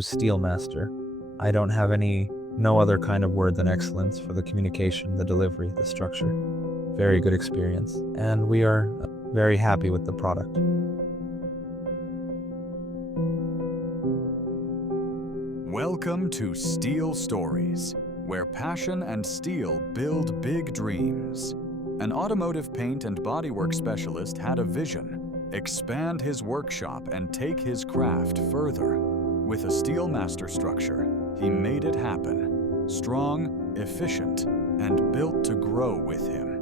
use SteelMaster. I don't have no other kind of word than excellence for the communication, the delivery, the structure. Very good experience, and we are very happy with the product. Welcome to Steel Stories, where passion and steel build big dreams. An automotive paint and bodywork specialist had a vision: expand his workshop and take his craft further. With a SteelMaster structure, he made it happen. Strong, efficient, and built to grow with him.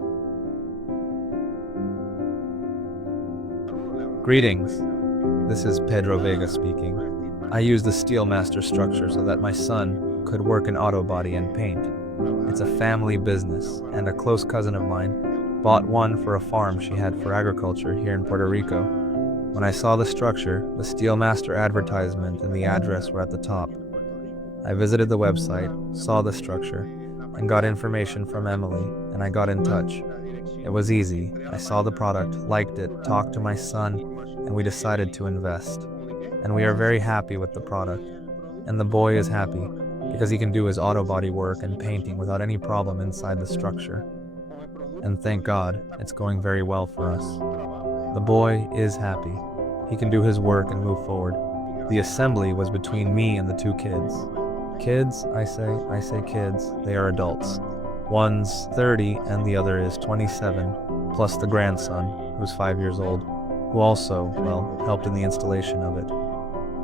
Greetings. This is Pedro Vega speaking. I use the SteelMaster structure so that my son could work in auto body and paint. It's a family business, and a close cousin of mine bought one for a farm she had for agriculture here in Puerto Rico. When I saw the structure, the SteelMaster advertisement and the address were at the top. I visited the website, saw the structure, and got information from Emily, and I got in touch. It was easy. I saw the product, liked it, talked to my son, and we decided to invest. And we are very happy with the product. And the boy is happy because he can do his auto body work and painting without any problem inside the structure. And thank God, it's going very well for us. The boy is happy. He can do his work and move forward. The assembly was between me and the two kids. Kids, I say kids, they are adults. One's 30 and the other is 27, plus the grandson, who's 5 years old, who also, helped in the installation of it.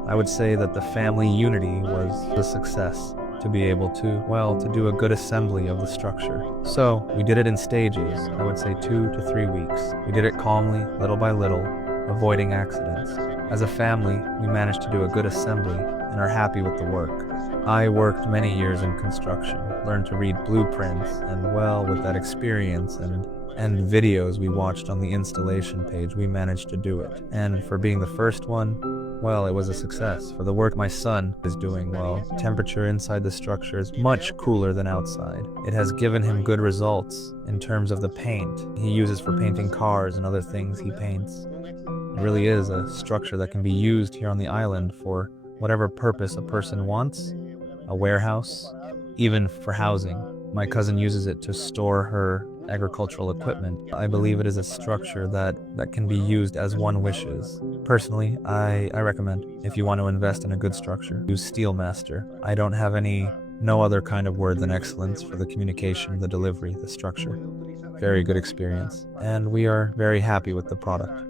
I would say that the family unity was a success, to be able to do a good assembly of the structure. So, we did it in stages, I would say 2 to 3 weeks. We did it calmly, little by little, avoiding accidents. As a family, we managed to do a good assembly and are happy with the work. I worked many years in construction, learned to read blueprints, and with that experience and videos we watched on the installation page, we managed to do it. And for being the first one, it was a success. For the work my son is doing, temperature inside the structure is much cooler than outside. It has given him good results in terms of the paint he uses for painting cars and other things he paints. It really is a structure that can be used here on the island for whatever purpose a person wants, a warehouse, even for housing. My cousin uses it to store her agricultural equipment. I believe it is a structure that can be used as one wishes. Personally, I recommend, if you want to invest in a good structure, use SteelMaster. I don't have no other kind of word than excellence for the communication, the delivery, the structure. Very good experience, and we are very happy with the product.